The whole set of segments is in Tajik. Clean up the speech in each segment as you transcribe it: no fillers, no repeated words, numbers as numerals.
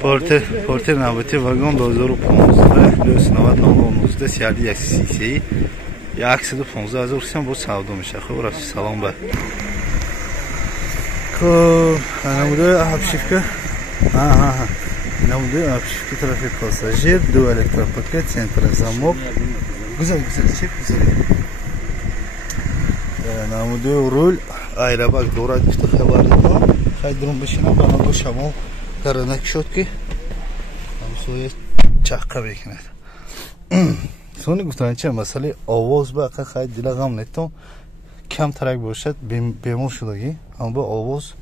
Porter navbati vagon 2015 999 сиарди 133 115 000 бо савдо меша. Хуб рафти салом ба. Хуб, ана буду обшивка. Ана буду обшивка тарафи пассажир, до электропакет, центр замок. Гузар, чек гузар. Ана буду руль, айрабак дорад гуфта хабар дидам. Хай дурум бишинам ба ҳамон шамол даранак шуд ки ҳамсоя чаққа мекунад. Сони гуфтан чӣ масъалаи овоз ба ақа хай дила ғам нетон камтарак бошад бемор шудагӣ ама ба овоз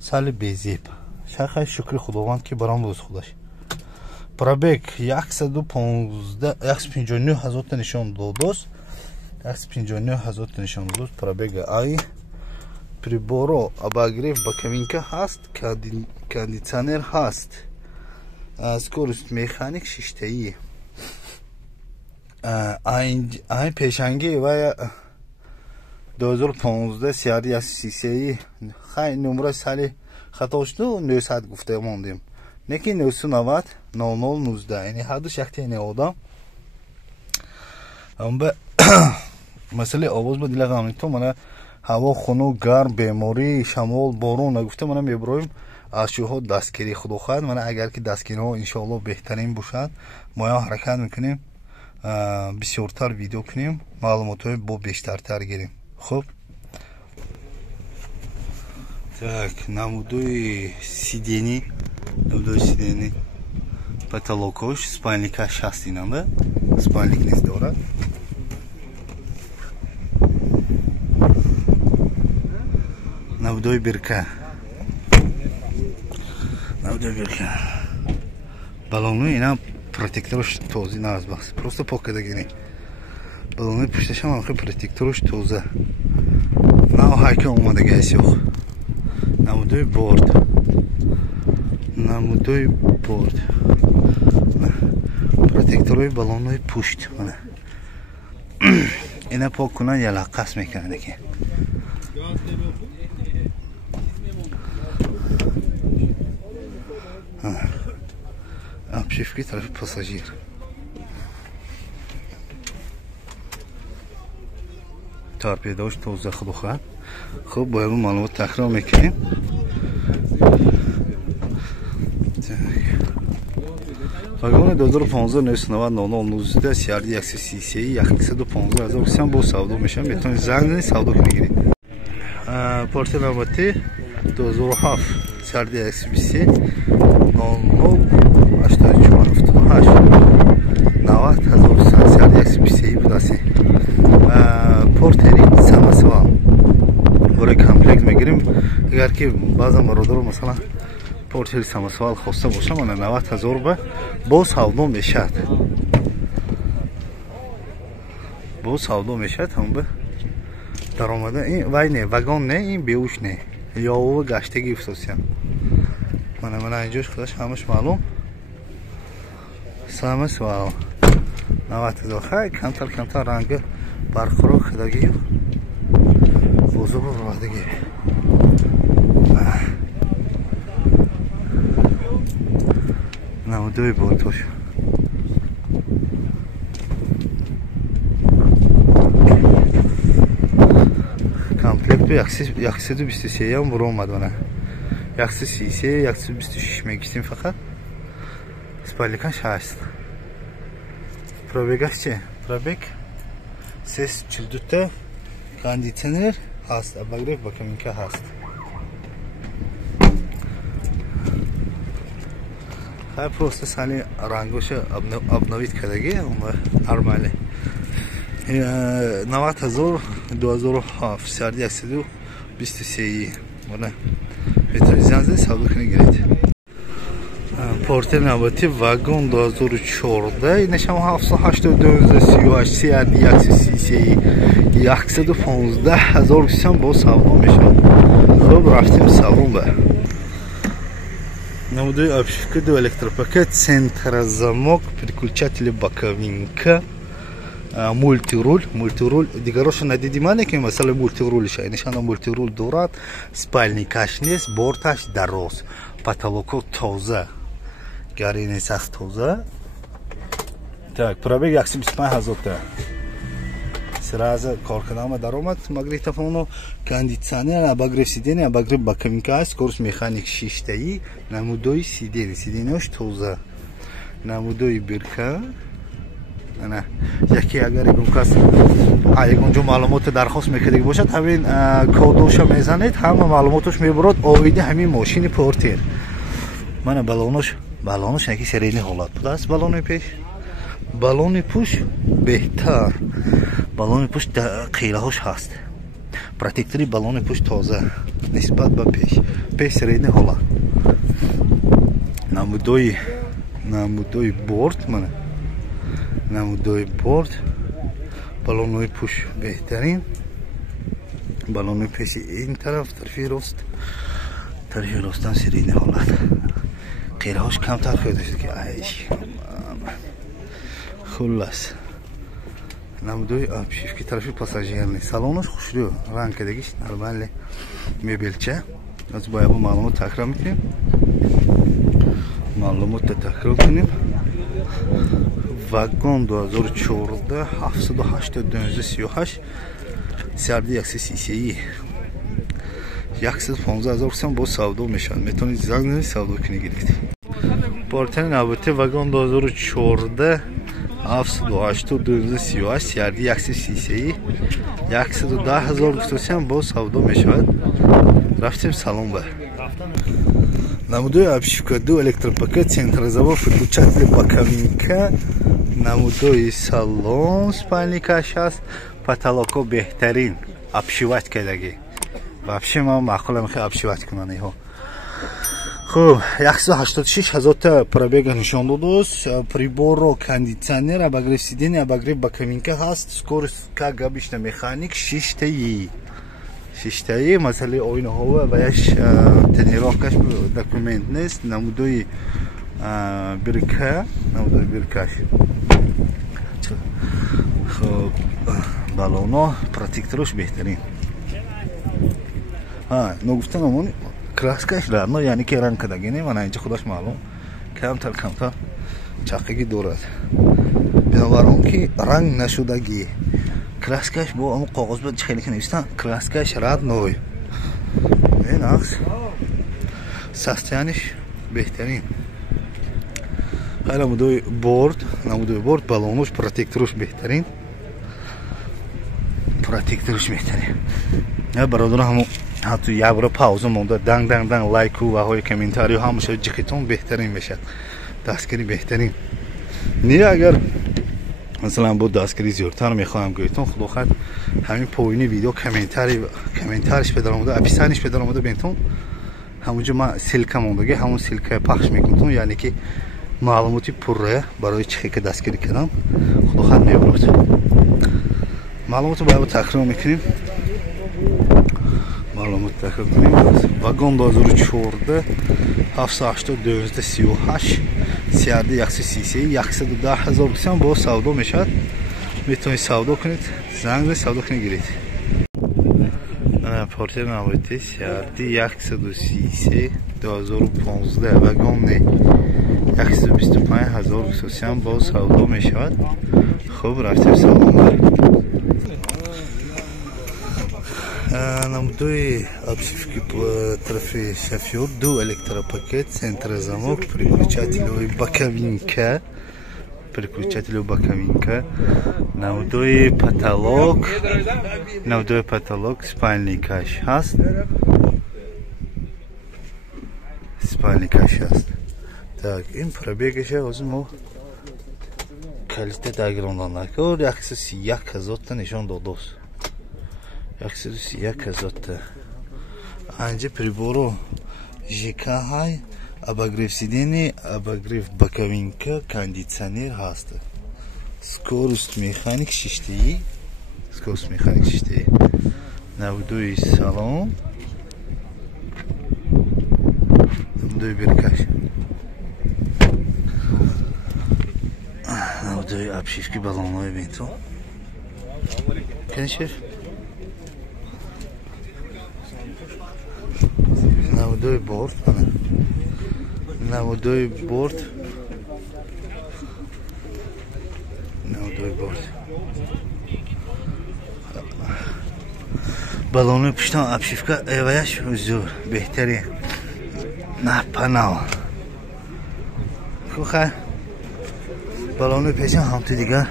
сали безеб шай хай шукри худованд ки барам лӯз худаш пробег 159 000 та нишон додост 159 000 та нишон додост пробега ай приборо обогрев боковинка ҳаст кондитсионер ҳаст скорость механик шиштаӣ айн пешанги ва 2015 сиари 133 хай номера сали хато шуду 900 гуфта мондем неки 990 0019 яъни ҳадуш яктене одам амба масъалаи овоз ба дила ғам нетон мана ҳаво хунук гарм беморӣ шамол борон нагуфта мана мебароем ашёҳо дастгирӣ худо хоҳад мана агар ки дастгириҳо иншоалло беҳтарин бошад моям ҳаракат мекунем бисёртар видео кунем маълумотҳои бо бештартар гирем хуб так намудои сидени потолокош спальникаш ҳаст инанда спальник низ дорад намудои бирка баллону ина протекторуш тоза нааст бахс просто пок када гирем баллони пушташам ам хеле протекторуш тоза нав хайка омадаги асёх намудои борд протекторои баллонои пушт мана ина пок кунан ялаққас мекунад аки обшивки тарафи пассажир торпедош тоза худо хоҳад хуб бо ягон маълумот такрар мекунем вагони 2015 990 сиарди 133 115 000 бо савдо мешавад метавонед занг занед савдо кунед порти навбати 2007 сиарди 123 портери самосвал бораи комплект мегирем агар ки баъзан бародаро масалан портери самосвал хоста боша мана 90 000 ба бо савдо мешад ҳам ба даромада вай не вагон не ин беуш не ёва гаштаги хусусият мана инҷош худаш ҳамаш маълум самосвал 90 000 хай камтар ранга барқарор шудагӣ бозор равадагӣ намудои болтош комплекту 123 ам буромад мана 133 126 мегистем фақат спальникаш ҳаст пробегаш чи пробег 342 кондитсионер ҳаст обогрев боковинка ҳаст хай просто сани рангоша обновит кардагӣ нормале 90 000 2007 сиарди 123 мана метавонед занзанед савдо кунед гиред портер навбати вагон 2014 инашам 782 38 сиарди 133 115 000 бо савдо мешавад хуб рафтем салон ба намудои обшивка до электропакет центр замок переключатели боковинка мультируль дигароша надидима неки масъалаи мультирулиша инишана мультируль дорад спальникаш нест борташ дароз потолоко тоза гарини сахт тоза. Так, пробег 125,000 та. Сразу корканама даромад магнитофону, кондиционер, обогрев сидения, обогрев боковинка, скорость механик 6 таи, намудой сиденияш тоза. Намудой бирка. Ана яке агар гумкас ягонҷо маълумоте дархост мекардагӣ бошад ҳамин кодоша мезанед ҳама маълумотош мебурад овиди ҳамин мошини портер мана балонош яки серийни ҳолат будааст балони пеш балони пуш беҳтар балони пуш қилаҳош ҳаст протектори балони пуш тоза нисбат ба пеш серийни ҳолат намудои борт мана намудои борт балонои пуш беҳтарин балонои пеши ин тараф тарафи ростам серийни ҳолат қираҳош камтар хӯдашад ки айш хуллас намудои обшивки тарафи пассажирни салонаш хушрӯ ранг кардагиш нормале мебелча аз бояд маълумот такрар мекунем маълумота такрар кунем вагон 2014 780 сарди 130 115,000 сом бо савдо мешавад метавонед занг занед савдо кунед гиред портери навбати вагон 2014 780 сарди 130 110,000 гуфтасиам бо савдо мешавад рафтем салон ба намудои обшивка 2 электропакет централизован выключатели боковинка намудои салон спальникаш ҳаст потолоко беҳтарин обшивать кардагӣ вообще ман маъқулам хе обшивать кунанд иҳо хуб 186,000 та пробега нишон додааст приборро кондиционер обогрев сидения обогрев боковинка ҳаст скорость как обычно механик 6 таи масъалаи оинаҳо ва яш тренировкаш документ нест намудои биркаш хуб балоно протекторош беҳтарин ногуфтан амон краскаш равно яъне ки ранг кардагӣ не мана инҷа худаш маълум камтар чаққагӣ дорад бинобар он ки ранг нашудагӣ краскаш бо амон қоғозба хеле ки навистан краскаш радной нақс состояниш беҳтарин намудои борт балонош протекторош беҳтарин бародарон ҳамон ҳатто як бора пауза монда данг лайку ва ҳои комментарио ҳамаша ҷиқитон беҳтарин мешад дастгирӣ беҳтарин не агар масалан бо дастгирӣ зиёдтар мехоҳам гӯйтон худохоҳад ҳамин поини видео комментариш педаромада описаниш педаромада бентон ҳамонҷо ман силка мондаги ҳамон силка пахш мекунтон яъне ки маълумоти пурра барои чихека дастгирӣ кардан худохоҳад мебурад маълумотро бояд такрар мекунем вагон 2014 780 38 сарди 133 110,000 гусам бо савдо мешавад метавонед савдо кунед занг савдо кунед гиред портер навбати сарди 133 2015 вагонне 125,000 гусам бо савдо мешавад хуб рафтем салон намудои обшивки по тарафи шофёр 2 электропакет центрозамок переключателёви боковинка намудои потолок спальникаш ҳаст так ин пробегаша ҳозир мо калита дагирондан накор 131,000 та нишон додааст 131,000 та анҷа приборо жкҳ обогрев сидения обогрев боковинка кондиционер ҳаст скорость механик 6 таи навдои салон навдои биркаш навдои обшивки балонои бентон конечно намудои борт روی برد. بالون پشتم ابشیفکا ایوایش زور بهتری نه پناه خواه بالون پیشم هم تو دیگر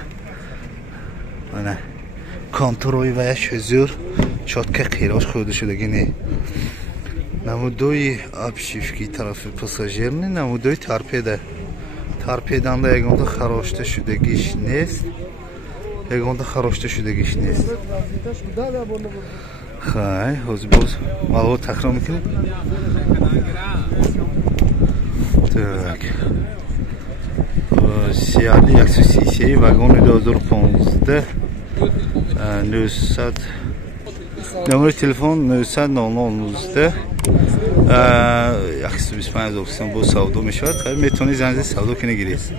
نه کنتروی وایش زور چاتکه قیراش خورده شده نه نمودوی ابشیفکی طرف پاساژیر نه نمودوی ترپیدن دا یگانده خراشته شدگیش نیست یگانده خراشته شدگیش نیست خیلی حوض باز مالو تکرار میکنیم tak سیالی 133 واگن 2015 900 نمره تلفن 900 0019 125 با سودو میشود میتونی زنگ سودو کنی گیریست